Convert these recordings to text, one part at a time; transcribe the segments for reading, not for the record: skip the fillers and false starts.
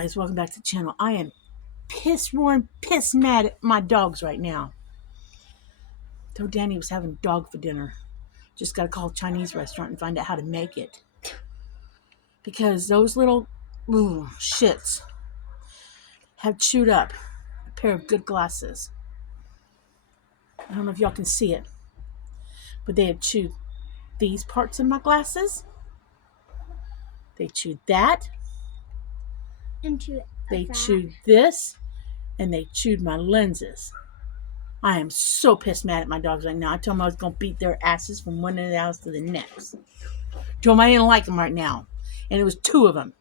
guys, welcome back to the channel. I am roaring piss mad at my dogs right now. Told Danny was having dog for dinner. Just got to call a Chinese restaurant and find out how to make it. Because those little shits have chewed up a pair of good glasses. I don't know if y'all can see it, but they have chewed these parts of my glasses. They chewed that. They chewed this, and they chewed my lenses. I am so pissed mad at my dogs right now. I told them I was going to beat their asses from one end of the house to the next. Told them I didn't like them right now. And it was two of them.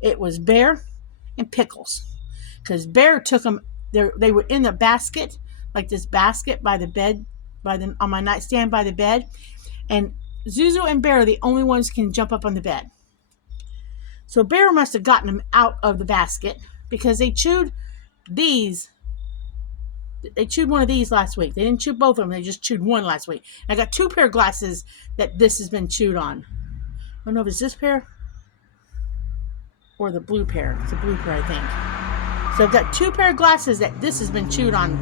It was Bear and Pickles. Because Bear took them, they were in the basket, like this basket by the bed, on my nightstand by the bed. And Zuzu and Bear are the only ones who can jump up on the bed. So Bear must have gotten them out of the basket because they chewed these. They chewed one of these last week. They didn't chew both of them. They just chewed one last week. I got two pair of glasses that this has been chewed on. I don't know if it's this pair or the blue pair. It's a blue pair, I think. So I've got two pair of glasses that this has been chewed on.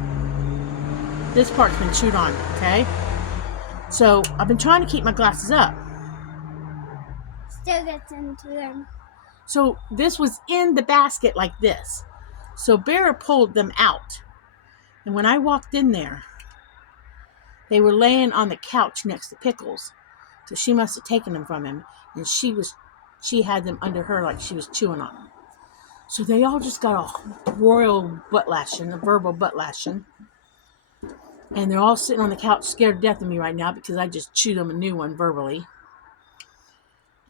This part's been chewed on, okay? So I've been trying to keep my glasses up. Still gets into them. So this was in the basket like this. So Bear pulled them out. And when I walked in there, they were laying on the couch next to Pickles. So she must have taken them from him. And she had them under her like she was chewing on them. So they all just got a royal butt lashing, a verbal butt lashing. And they're all sitting on the couch scared to death of me right now because I just chewed them a new one verbally.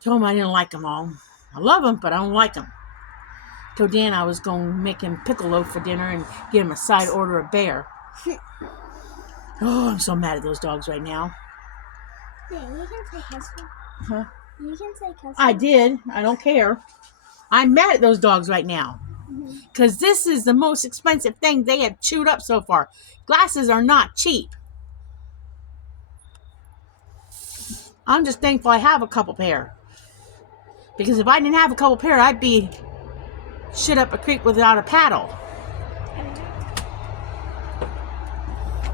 Told them I didn't like them all. I love them, but I don't like them. Told Dan I was going to make him pickle loaf for dinner and get him a side order of Bear. Oh, I'm so mad at those dogs right now. Yeah, you can say cussing. Huh? You can say cussing. I did. I don't care. I'm mad at those dogs right now. Because this is the most expensive thing they have chewed up so far. Glasses are not cheap. I'm just thankful I have a couple pair. Because if I didn't have a couple pair, I'd be shit up a creek without a paddle.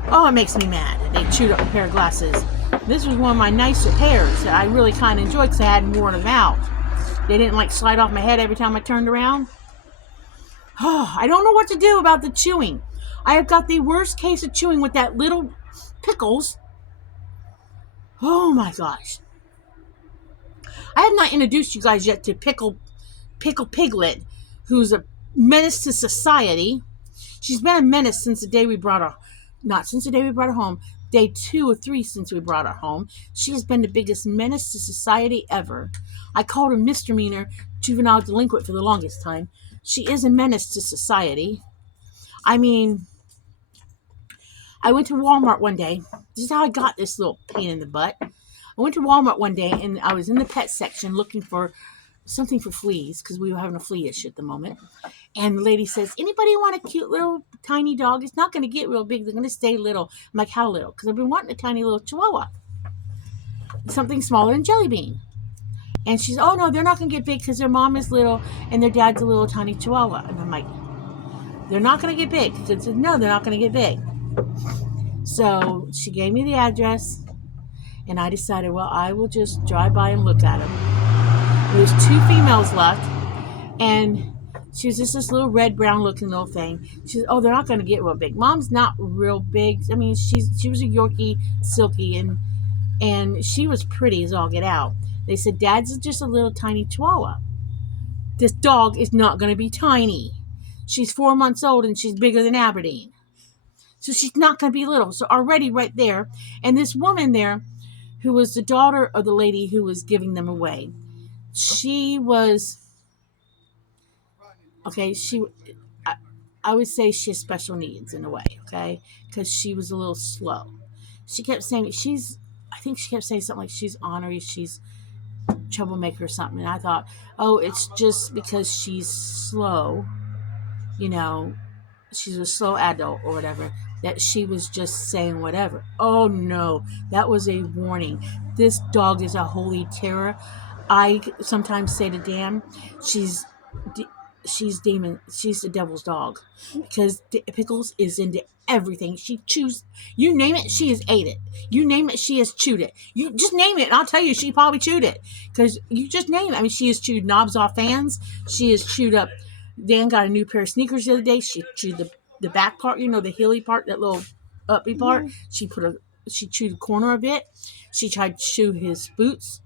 Oh, it makes me mad. They chewed up a pair of glasses. This was one of my nicer pairs that I really kind of enjoyed because I hadn't worn them out. They didn't like slide off my head every time I turned around. Oh, I don't know what to do about the chewing. I have got the worst case of chewing with that little Pickles. Oh my gosh. I have not introduced you guys yet to Pickle Piglet, who's a menace to society. She's been a menace since the day we brought her. Not since the day we brought her home. Day 2 or 3 since we brought her home. She has been the biggest menace to society ever. I called her misdemeanor juvenile delinquent for the longest time. She is a menace to society. I mean, I went to Walmart one day. This is how I got this little pain in the butt. I went to Walmart one day and I was in the pet section looking for something for fleas because we were having a flea issue at the moment. And the lady says, anybody want a cute little tiny dog? It's not going to get real big. They're going to stay little. I'm like, how little? Because I've been wanting a tiny little chihuahua. Something smaller than Jelly Bean. And she's, oh no, they're not going to get big because their mom is little and their dad's a little tiny chihuahua. And I'm like, they're not going to get big. She said, no, they're not going to get big. So she gave me the address. And I decided, well, I will just drive by and look at them. There's 2 females left. And she was just this little red, brown looking little thing. She said, oh, they're not going to get real big. Mom's not real big. I mean, she was a Yorkie, silky, and she was pretty as all get out. They said, Dad's just a little tiny chihuahua. This dog is not going to be tiny. She's 4 months old and she's bigger than Aberdeen. So she's not going to be little. So already right there. And this woman there, who was the daughter of the lady who was giving them away, she was, okay, I would say she has special needs in a way, okay, because she was a little slow. She kept saying, I think she kept saying something like she's ornery, she's troublemaker or something. And I thought, oh, it's just because she's slow, you know, she's a slow adult or whatever, that she was just saying whatever. Oh no, that was a warning. This dog is a holy terror. I sometimes say to Dan, she's demon. She's the devil's dog because Pickles is into everything. She chews. You name it, she has ate it. You name it, she has chewed it. You just name it, and I'll tell you, she probably chewed it because you just name it. I mean, she has chewed knobs off fans. She has chewed up. Dan got a new pair of sneakers the other day. She chewed the back part. You know, the hilly part, that little uppy part. She chewed the corner of it. She tried to chew his boots.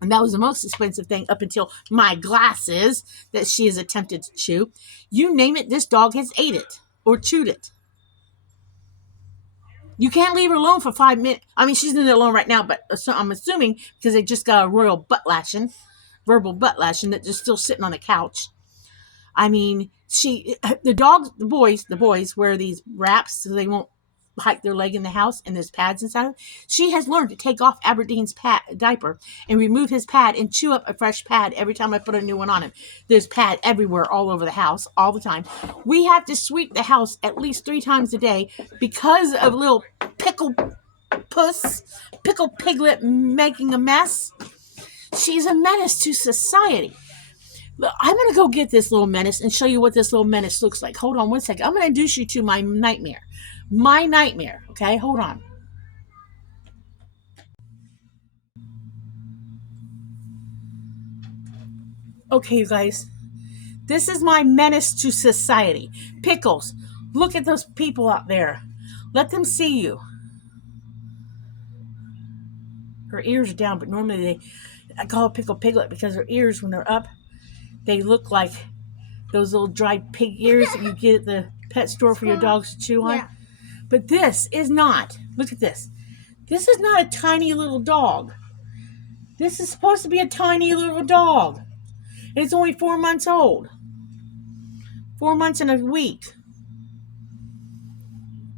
And that was the most expensive thing up until my glasses that she has attempted to chew. You name it, this dog has ate it or chewed it. You can't leave her alone for 5 minutes. I mean, she's in there alone right now, but I'm assuming because they just got a royal verbal butt lashing, that they're still sitting on the couch. I mean, the boys wear these wraps so they won't hike their leg in the house, and there's pads inside of it. She has learned to take off Aberdeen's diaper and remove his pad and chew up a fresh pad every time I put a new one on him. There's pad everywhere all over the house all the time. We have to sweep the house at least 3 times a day because of little pickle piglet making a mess. She's a menace to society. I'm going to go get this little menace and show you what this little menace looks like. Hold on one second. I'm going to introduce you to my nightmare. My nightmare. Okay, hold on. Okay, you guys. This is my menace to society. Pickles, look at those people out there. Let them see you. Her ears are down, but normally I call her Pickle Piglet because her ears, when they're up, they look like those little dried pig ears that you get at the pet store for your dogs to chew on. Yeah. But this is not. Look at this. This is not a tiny little dog. This is supposed to be a tiny little dog. And it's only 4 months old. 4 months and a week.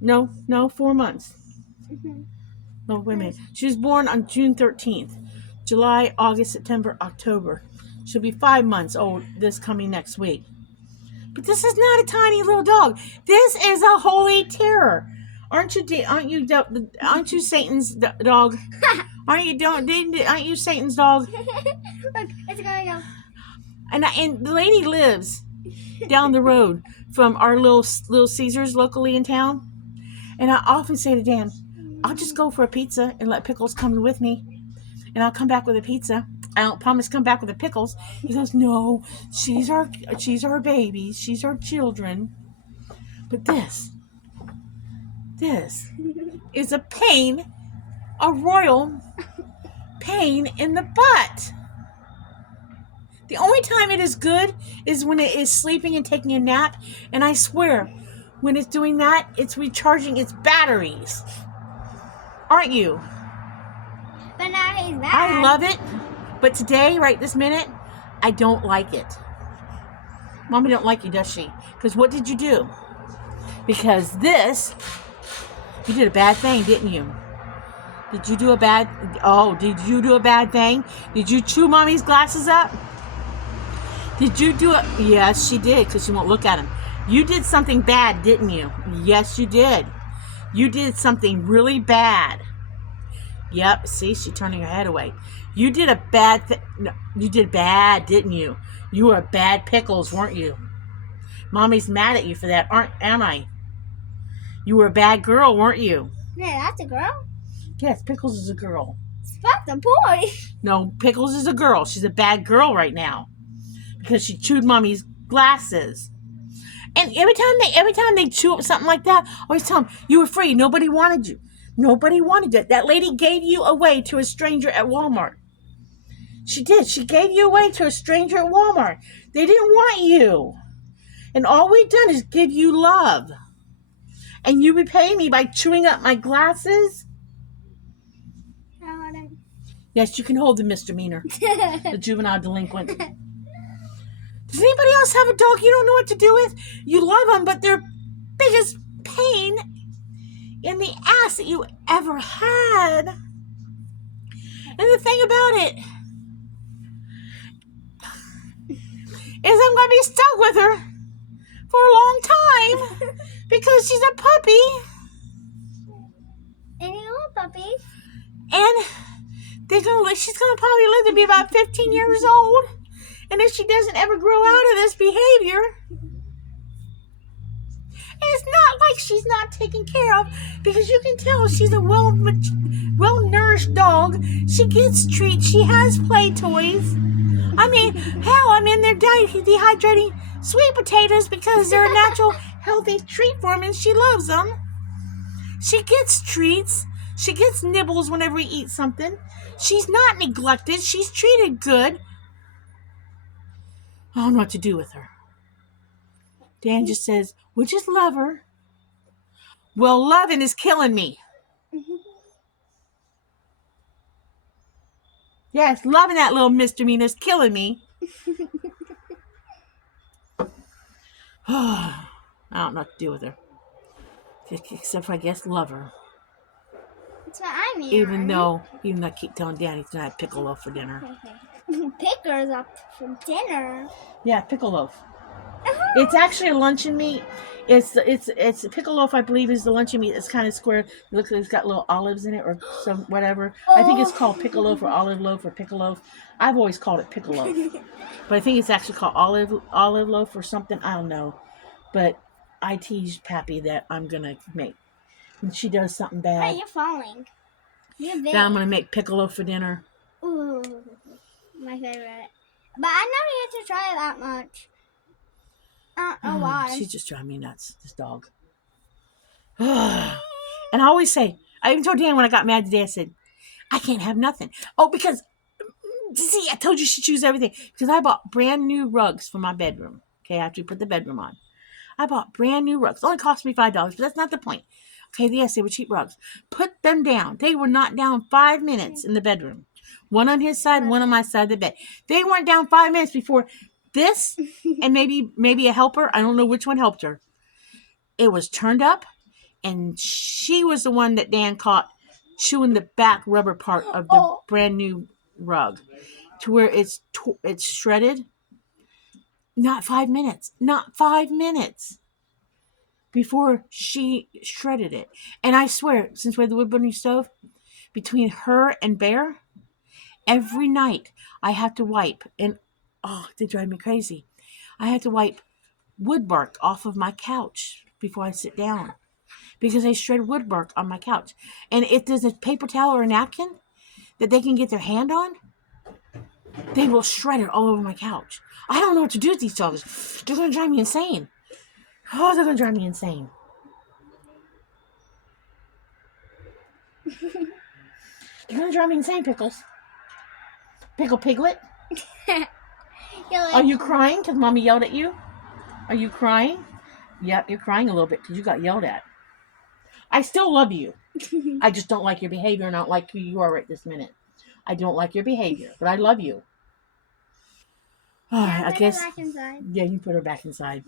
No, 4 months. Mm-hmm. No, wait a minute. She was born on June 13th. July, August, September, October. She'll be 5 months old this coming next week. But this is not a tiny little dog. This is a holy terror. Aren't you Satan's dog? Aren't you Satan's dog? Look, it's going up. And the lady lives down the road from our little Caesars locally in town. And I often say to Dan, I'll just go for a pizza and let Pickles come with me. And I'll come back with a pizza. I don't promise to come back with the pickles. He goes, no, she's our baby. She's our children. But this is a pain, a royal pain in the butt. The only time it is good is when it is sleeping and taking a nap. And I swear, when it's doing that, it's recharging its batteries. Aren't you? But now he's mad. I love it. But today, right this minute, I don't like it. Mommy don't like you, does she? Because what did you do? Because you did a bad thing, didn't you? Did you do a bad thing? Did you chew Mommy's glasses up? Did you do it? Yes, she did, because she won't look at him. You did something bad, didn't you? Yes, you did. You did something really bad. Yep, see, she's turning her head away. You did a bad thing. No, you did bad, didn't you? You were a bad Pickles, weren't you? Mommy's mad at you for that, am I? You were a bad girl, weren't you? Yeah, that's a girl? Yes, Pickles is a girl. Fuck the boy. No, Pickles is a girl. She's a bad girl right now. Because she chewed Mommy's glasses. And every time they chew up something like that, I always tell them, you were free. Nobody wanted you. Nobody wanted it. That lady gave you away to a stranger at Walmart. She did. She gave you away to a stranger at Walmart. They didn't want you. And all we've done is give you love. And you repay me by chewing up my glasses? I want him. Yes, you can hold the misdemeanor. The juvenile delinquent. Does anybody else have a dog you don't know what to do with? You love them, but they're biggest pain in the ass that you ever had. And the thing about it is I'm going to be stuck with her for a long time because she's a puppy. Any little puppy. And she's going to probably live to be about 15 years old. And if she doesn't ever grow out of this behavior, it's not like she's not taken care of, because you can tell she's a well-nourished dog. She gets treats. She has play toys. I mean, hell, I'm in there dehydrating sweet potatoes because they're a natural, healthy treat for me, and she loves them. She gets treats. She gets nibbles whenever we eat something. She's not neglected. She's treated good. I don't know what to do with her. Dan just says, "We'll just love her." Well, loving is killing me. Yes, loving that little misdemeanor is killing me. I don't know what to do with her. Except for, I guess, love her. That's what I mean. Even though I keep telling Dan he's going to have pickle loaf for dinner. Pickers up for dinner. Yeah, pickle loaf. It's actually a luncheon meat. It's pickle loaf, I believe, is the luncheon meat. It's kind of square. It looks like it's got little olives in it or some whatever. I think it's called pickle loaf or olive loaf or pickle loaf. I've always called it pickle loaf, but I think it's actually called olive loaf or something. I don't know. But I teased Pappy that I'm gonna make when she does something Hey, bad. you're falling. You're big. That I'm gonna make pickle loaf for dinner. Ooh, my favorite. But I never get to try it that much. I don't know why. She's just driving me nuts, this dog. And I always say, I even told Dan when I got mad today, I said, I can't have nothing. Oh, because, see, I told you she choose everything. Because I bought brand new rugs for my bedroom. Okay, after you put the bedroom on. I bought brand new rugs. It only cost me $5, but that's not the point. Okay, yes, they were cheap rugs. Put them down. They were not down 5 minutes in the bedroom. One on his side, one on my side of the bed. They weren't down 5 minutes before this and maybe a helper. I don't know which one helped her. It was turned up, and she was the one that Dan caught chewing the back rubber part of the brand new rug to where it's shredded. Not 5 minutes. Not 5 minutes before she shredded it. And I swear, since we had the wood burning stove, between her and Bear, every night I have to wipe, and they drive me crazy. I have to wipe wood bark off of my couch before I sit down because they shred wood bark on my couch. And if there's a paper towel or a napkin that they can get their hand on, they will shred it all over my couch. I don't know what to do with these dogs. They're going to drive me insane. Oh, they're going to drive me insane. You're going to drive me insane, Pickles. Pickle Piglet. Are you crying because Mommy yelled at you? Are you crying? Yep, you're crying a little bit because you got yelled at. I still love you. I just don't like your behavior and I don't like who you are right this minute. I don't like your behavior, but I love you. All right, I guess. Back inside. Yeah, you put her back inside.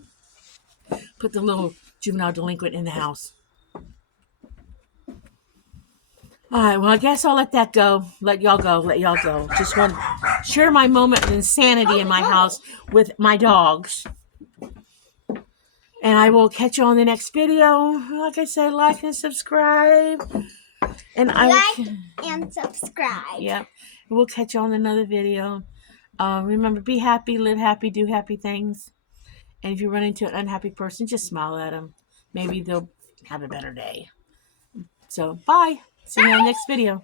Put the little juvenile delinquent in the house. All right, well, I guess I'll let that go. Let y'all go. Just want to share my moment of insanity in my house with my dogs. And I will catch you on the next video. Like I said, like and subscribe. And And subscribe. Yep. We'll catch you on another video. Remember, be happy, live happy, do happy things. And if you run into an unhappy person, just smile at them. Maybe they'll have a better day. So, bye. See you on the next video.